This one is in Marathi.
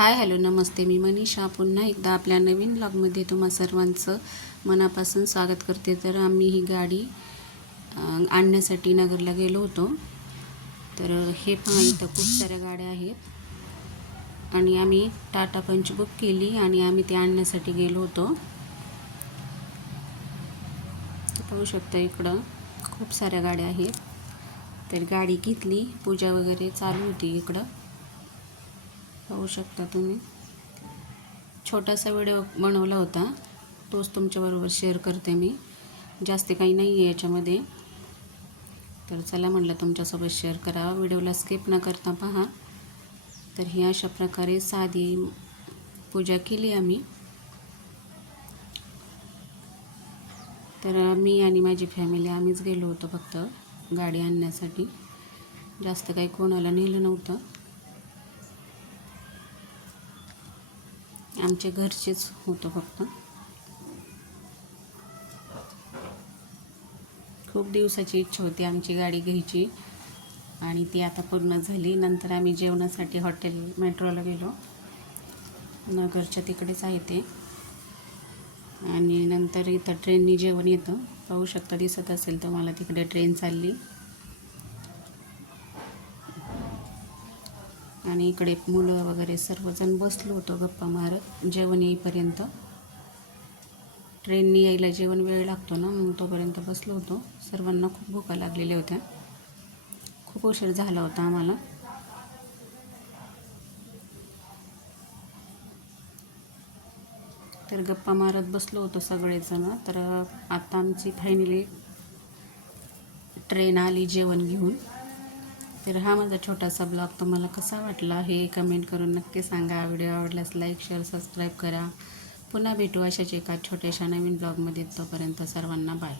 हाय हॅलो नमस्ते. मी मनीषा पुन्हा एकदा आपल्या नवीन ब्लॉगमध्ये तुम्हा सर्वांचं मनापासून स्वागत करते. तर आम्ही ही गाडी आणण्यासाठी नगरला गेलो होतो. तर हे पहा, इथं खूप साऱ्या गाड्या आहेत आणि आम्ही टाटा पंच बुक केली आणि आम्ही ते आणण्यासाठी गेलो होतो. पाहू शकता इकडं खूप साऱ्या गाड्या आहेत. तर गाडी घेतली, पूजा वगैरे चालू होती. इकडं पाहू शकता तुम्ही. छोटासा व्हिडिओ बनवला होता, तोच तुमच्याबरोबर शेअर करते मी. जास्त काही नाही आहे याच्यामध्ये. तर चला म्हटलं तुमच्यासोबत शेअर करा. व्हिडिओला स्किप न करता पहा. तर ही अशा प्रकारे साधी पूजा केली आम्ही. तर मी आणि माझी फॅमिली आम्हीच गेलो होतो फक्त गाडी आणण्यासाठी. जास्त काही कोणाला नेलं नव्हतं. आमच्या घरचेच होतं फक्त. खूप दिवसाची इच्छा होती आमची गाडी घ्यायची आणि ती आता पूर्ण झाली. नंतर आम्ही जेवणासाठी हॉटेल मेट्रोला गेलो. नगरच्या तिकडेच आहे ते. आणि नंतर इथं ट्रेननी जेवण येतं. पाहू शकता, दिसत असेल तर मला तिकडे ट्रेन चालली. आणि इकडे मुलं वगैरे सर्वजण बसलो होतो गप्पा मारत जेवण येईपर्यंत. ट्रेननी यायला जेवण वेळ लागतो ना, मग तोपर्यंत बसलो होतो. सर्वांना खूप भुका लागलेल्या होत्या. खूप उशीर झाला होता आम्हाला. तर गप्पा मारत बसलो होतो सगळेजण. तर आता आमची फायनली ट्रेन आली जेवण घेऊन. तर हा माझा छोटासा ब्लॉग तुम्हाला कसा वाटला हे कमेंट करून नक्की सांगा. व्हिडिओ आवडल्यास लाईक शेअर सबस्क्राईब करा. पुन्हा भेटू अशाच एका छोट्याशा नवीन ब्लॉगमध्ये. तोपर्यंत सर्वांना बाय.